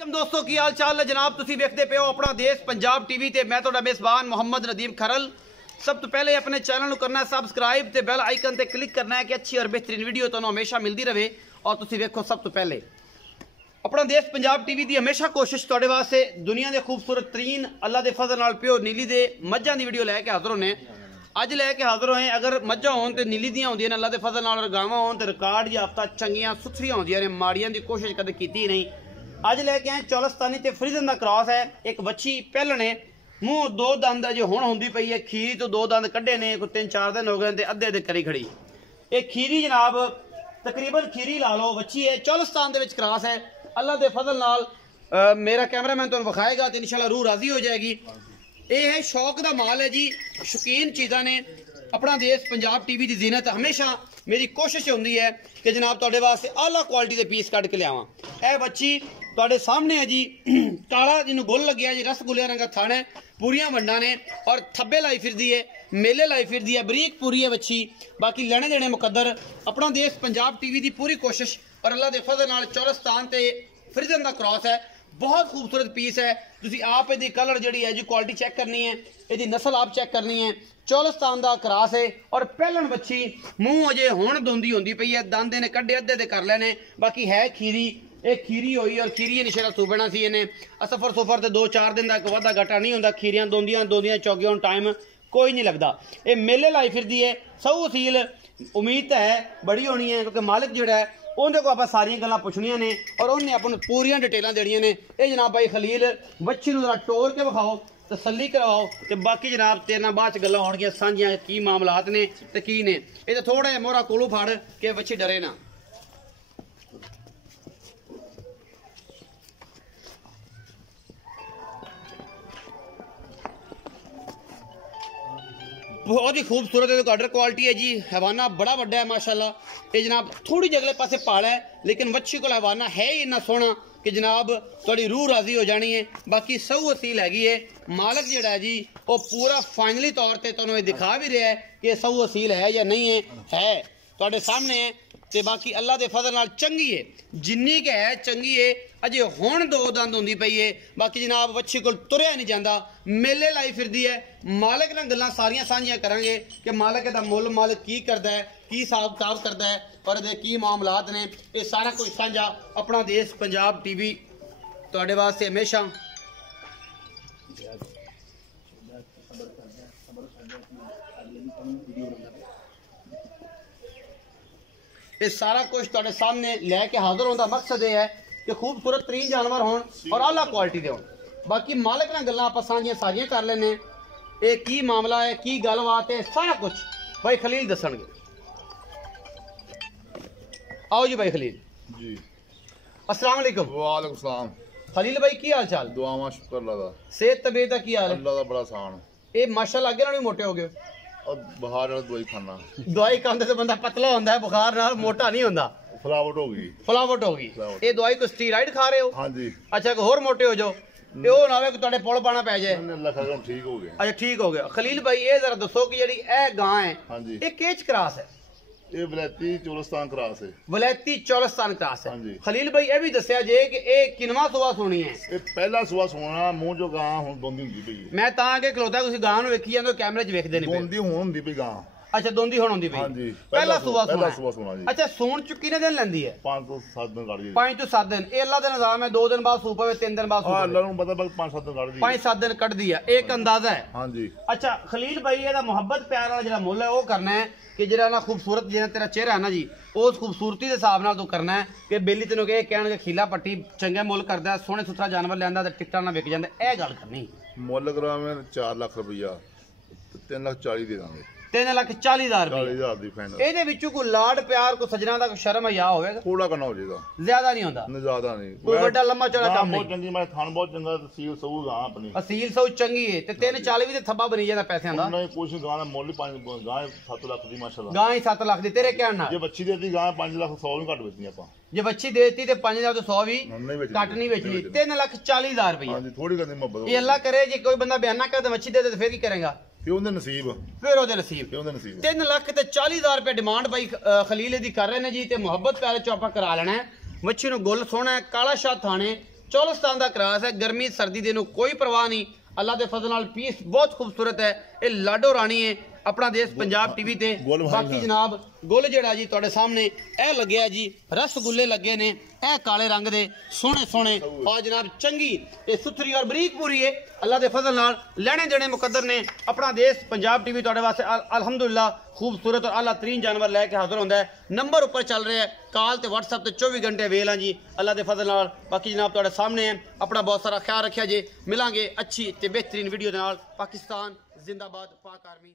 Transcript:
दोस्तों की हाल चाल है जनाब, तुसी वेखदे पे हो अपना देश पंजाब टीवी ते मैं तुहाडा मेज़बान मोहम्मद नदीम खरल। सब तो पहले अपने चैनल को करना है सबसक्राइब ते बेल आइकन ते क्लिक करना है कि अच्छी और बेहतरीन वीडियो तुहानू हमेशा मिलती रहे। और तुसी वेखो सब तो पहले अपना देश पंजाब टीवी की हमेशा कोशिश तुहाडे वास्ते दुनिया के खूबसूरत तरीन अल्लाह के फजल नाल प्योर नीली दे मझां की वीडियो लैके हाजिर होने। अज लैके हाजिर होए, अगर मझां होन तो नीली दियां होंदियां ने अल्लाह के फजल नाल, और गावां होन तो रिकॉर्ड या हफ्ता चंगियां सुथरियां होंदियां ने, माड़ियां की कोशिश कदे कीती नहीं। अज लैके आए चौलस्तानी ते फ्रीजन का क्रॉस है। एक बच्ची पहलने मूँह दो दंद जो हुण होंदी पई है, खीरी तो दो दंद कड्ढे ने, कोई 3-4 दिन हो गए ते अद्धे अद्धे करी खड़ी। एक खीरी जनाब तकरीबन खीरी ला लो बच्ची है, चौलस्तान दे विच क्रॉस है। अल्लाह के फजल नाल मेरा कैमरामैन तुहानू विखाएगा तो इंशाल्लाह रूह राजी हो जाएगी। यह है शौक का माल है जी, शौकीन चीज़ां ने। अपना देश पंजाब टीवी की जीनत हमेशा मेरी कोशिश होंदी है कि जनाब तुहाडे वास्ते आला क्वालिटी के पीस कट के लियावां। यह बच्ची तुहाडे सामने है जी, काला जिन्होंने गुल लग्या जी, रसगुल्ले रंगा थाना है, पूरियां वंडा ने और थब्बे लाई फिरदी है, मेले लाई फिरदी है, बरीक पूरी है बच्ची। बाकी लेने देने मुकद्दर। अपना देश पंजाब टीवी की पूरी कोशिश और अल्लाह के फजल नाल चौलस्तान ते फ्रीजन का क्रॉस है। बहुत खूबसूरत पीस है। तुसी आप इहदी कलर जिहड़ी है जी क्वालिटी चेक करनी है, इहदी नस्ल आप चेक करनी है। चौलस्तान का क्रॉस है और पहलन बच्ची मूँह अजे हुण दोंदी होंदी पई है, दंद ने कड्ढे अद्धे दे कर लेने, बाकी है खीरी। एक खीरी हुई और खीरी निशाना सूबना सी इन्हें सफर सुफर तो 2-4 दिन का वाधा घाटा नहीं होंदा। खीरियां दोंदियां चौगियां टाइम कोई नहीं लगता। ये मेले लाई फिरदी है। सऊ असील उम्मीद है बड़ी होनी है, क्योंकि मालिक जोड़ा है उन्हें को आप सारिया गल्लां पुछनियां ने और उन्हें अपन पूरियां डिटेलां देनियां ने। ये जनाब भाई खलील बच्ची नूं जरा टोर के विखाओ, तसल्ली करवाओ, तो बाकी जनाब तेरे नाल बाद च गल्लां होणगियां सांझियां की मामलात ने ते की ने। ये तो थोड़ा जिहा मोहरा कोलों फड़ के बच्ची डरे ना। बहुत ही खूबसूरत है, गार्डर क्वालिटी है जी। हवाना बड़ा बड़ा है माशाल्लाह। ये जनाब थोड़ी जगले पासे पहाड़ है, लेकिन बच्ची को हवाना है ही इन्ना सोहना कि जनाब थोड़ी रूह राजी हो जानी है। बाकी सऊ असील हैगी है। मालक जिहड़ा है जी वो पूरा फाइनली तौर पर तुहानूं दिखा भी रहा है कि सऊ असील है या नहीं है तुहाडे सामने है। ते बाकी अल्लाह के फजल नाल चंगी है, जिन्नी के है चंगी है। अजे हुण दो दंद होंदी पई है। बाकी जनाब बच्ची को तुरया नहीं जाता, मेले लाई फिरदी है। मालिक नाल गल्लां सारियां सांझियां करांगे कि मालिक दा मुल मालिक की करदा है, की हिसाब किताब करदा है और इहदे की मामलात ने। ये सारा कुछ सांझा अपना देश पंजाब टीवी तुहाडे वास्ते हमेशा ये सारा कुछ तुहाडे सामने लैके हाजिर होने का मकसद यह है कि खूबसूरत तरीन जानवर होन और आला क्वालिटी दे होन। बाकी मालिक नाल गल्लां आपां सांझियां सारियां कर लेने। ये की मामला है, की गलबात है, सारा कुछ भाई खलील दसणगे। आओ जी भाई खलील जी। अस्सलाम वालेकुम। वालेकुम सलाम। खलील भाई की हाल चाल? दुआवां शुक्र अल्लाह दा। सेहत तबीयत दा की हाल है? अल्लाह दा बड़ा आसान। ये माशाल्लाह अगे नालों मोटे हो गए। और बुखार वाली दवाई खाना, दवाई खाते तो बंदा पतला होता है, बुखार नाल मोटा नहीं होता। फलावट हो गई। फलावट हो गई। ये दवाई को स्टीराइड खा रहे हो? हाँ जी। अच्छा कि होर मोटे हो जाओ, ये हो ना होवे कि तुहाडे पुल पाना पै जाए। अल्लाह का करम ठीक हो गया। अच्छा ठीक हो गया। खलील भाई ये जरा दसो कि जेडी ए गां है, हाँ जी, ये केच क्रॉस है? ये वलैती चौलस्तान क्रॉस है। वलैती चौलस्तान क्रॉस है। हाँ जी। खलील भाई ये भी दसिया जे कि ये किनवा सुआ सुनी है? ये पहला सुआ सोना मूंह जो गां हुण दोंदी हुंदी पई है। मैं तां के खलोता तुसीं गां नूं वेखी जांदे हो, कैमरे 'च वेखदे नहीं पे। दोंदी हुण हुंदी पई गां। अच्छा दोंदी हुण हुंदी हाँ पई। जी। पहला सुआ पहला सुना सुआ जी। अच्छा सूण चुकी ने दिन लैंदी है? 5 ਤੋਂ 7 दिन काट दी। 5 ਤੋਂ 7 दिन। ये अल्लाह दा निजाम है, 2 दिन बाद सूप आवे, 3 दिन बाद सूप हां, आवे। अल्लाह ਨੂੰ पता बस 5-7 दिन काट दी। 5-7 दिन कट दी है, एक अंदाजा है। हाँ जी। अच्छा खलील भाई ਇਹਦਾ ਮੁਹੱਬਤ ਪਿਆਰ ਵਾਲਾ ਜਿਹੜਾ ਮੁੱਲ ਹੈ ਉਹ ਕਰਨਾ ਹੈ ਕਿ ਜਿਹੜਾ ਨਾ ਖੂਬਸੂਰਤ ਜਿਹੜਾ ਤੇਰਾ ਚਿਹਰਾ ਹੈ ਨਾ ਜੀ, ਉਸ ਖੂਬਸੂਰਤੀ ਦੇ ਹਿਸਾਬ ਨਾਲ ਤੂੰ ਕਰਨਾ ਹੈ ਕਿ ਬੇਲੀ ਤੈਨੂੰ ਕਿ ਇਹ ਕਹਿਣਗੇ ਖੀਲਾ ਪੱਟੀ ਚੰਗੇ ਮੁੱਲ ਕਰਦਾ, ਸੋਹਣੇ ਸੁਥਰਾ ਜਾਨਵਰ ਲੈਂਦਾ ਤੇ ਟਿਕਟਾਂ ਨਾਲ ਵਿਕ ਜਾਂਦਾ। ਇਹ ਗੱਲ ਕਰਨੀ। ਮੁੱਲ ਕਰਾਵੇਂ 4 ਲੱਖ ਰੁਪਈਆ ਤੇ 3 ਲੱਖ 40 ਦੇ ਦਾਂਗੇ। 3,40,000 40 ਹਜ਼ਾਰ ਦੀ ਫਾਈਨਲ। ਇਹਦੇ ਵਿੱਚੋਂ ਕੋਈ ਲਾਡ ਪਿਆਰ ਕੋਈ ਸਜਣਾ ਦਾ ਕੋਈ ਸ਼ਰਮ ਹਿਆ ਹੋਵੇਗਾ? ਥੋੜਾ ਕਰਨਾ ਹੋ ਜਾਏਗਾ, ਜ਼ਿਆਦਾ ਨਹੀਂ ਹੁੰਦਾ। ਜ਼ਿਆਦਾ ਨਹੀਂ। ਕੋਈ ਵੱਡਾ ਲੰਮਾ ਚੌੜਾ ਕੰਮ ਬਹੁਤ ਨਹੀਂ। ਚੰਗੀ, ਮੈਂ ਥਾਣ ਬਹੁਤ ਚੰਗਾ, ਤਸੀਲ ਸਹੂ ਗਾਂ ਆਪਣੀ ਅਸੀਲ ਸੌ ਚੰਗੀ ਹੈ ਤੇ 3,40 ਵੀ ਤੇ ਥੱਬਾ ਬਣੀ ਜਾਂਦਾ ਪੈਸਿਆਂ ਦਾ। ਨਹੀਂ ਕੁਛ ਗਾਂ ਦਾ ਮੁੱਲ 5 ਗਾਂ 7 ਲੱਖ ਦੀ ਮਾਸ਼ਾਅੱਲਾ। ਗਾਂ ਹੀ 7 ਲੱਖ ਦੀ ਤੇਰੇ ਕਹਿਣ ਨਾਲ। ਜੇ ਬੱਚੀ ਦੇਤੀ ਗਾਂ 5 ਲੱਖ 100 ਵੀ ਘੱਟ ਵੇਚਣੀ ਆਪਾਂ। ਜੇ ਬੱਚੀ ਦੇਤੀ ਤੇ 5,000 ਤੋਂ 100 ਵੀ ਨਹੀਂ ਵੇਚਣੀ, ਘੱਟ ਨਹੀਂ ਵੇਚਣੀ। 3,40,000 ਰੁਪਏ। ਹਾਂਜੀ ਥੋੜੀ ਕਰਨੀ ਮੁਹੱਬਤ। ਇਹ ਅੱਲਾ करे ਜੇ ਕੋਈ ਬੰਦਾ ਬਿਆਨਾ ਕਰ ਤੇ ਬੱਚੀ ਦੇ ਦੇ ਫਿਰ ਕੀ ਕਰੇਗਾ? ਫਿਰ ਉਹਦੇ ਨਸੀਬ, ਫਿਰ ਉਹਦੇ ਨਸੀਬ। ਫਿਰ ਉਹਦੇ ਨਸੀਬ। 3,40,000 ਰੁਪਏ ਡਿਮਾਂਡ ਬਾਈ ਖਲੀਲ ਦੀ ਕਰ ਰਹੇ ਨੇ ਜੀ। ਤੇ ਮੁਹੱਬਤ ਪਿਆਰੇ ਚੋਂ ਆਪਾਂ ਕਰਾ ਲੈਣਾ ਹੈ। ਮੱਛੀ ਨੂੰ ਗੁੱਲ ਸੋਹਣਾ ਹੈ, ਕਾਲਾ ਸ਼ਾਹ ਥਾਣੇ, ਚੌਲਸਤਾਨ ਦਾ ਕਰਾਸ ਹੈ। ਗਰਮੀ ਸਰਦੀ ਦੇ ਨੂੰ ਕੋਈ ਪਰਵਾਹ ਨਹੀਂ। ਅੱਲਾ ਦੇ ਫਜ਼ਲ ਨਾਲ ਪੀਸ ਬਹੁਤ ਖੂਬਸੂਰਤ ਹੈ। ਇਹ ਲਾਡੋ ਰਾਣੀ ਹੈ अपना देश पंजाब टीवी ते। बाकी जनाब गुल जेड़ा जी तुहाडे सामने ए लगे जी रसगुल्ले लगे ने ए काले रंग दे सोहने सोहने और जनाब चंगी ते सुथरी और बरीक पूरी है। अल्लाह दे फजल नाल लेने देने मुकद्दर ने। अपना देश पंजाब टीवी तुहाडे वास्ते अल्हम्दुलिल्लाह खूबसूरत और आला तरीन जानवर लैके हाजिर होंदा है। नंबर ऊपर चल रहा है, कॉल ते व्हाट्सएप ते 24 घंटे अवेल हैं जी अल्लाह दे फजल नाल। बाकी जनाब तुहाडे सामने है। अपना बहुत सारा ख्याल रखिया जी। मिलांगे अच्छी ते बेहतरीन वीडियो दे नाल। पाकिस्तान जिंदाबाद, पाक आर्मी।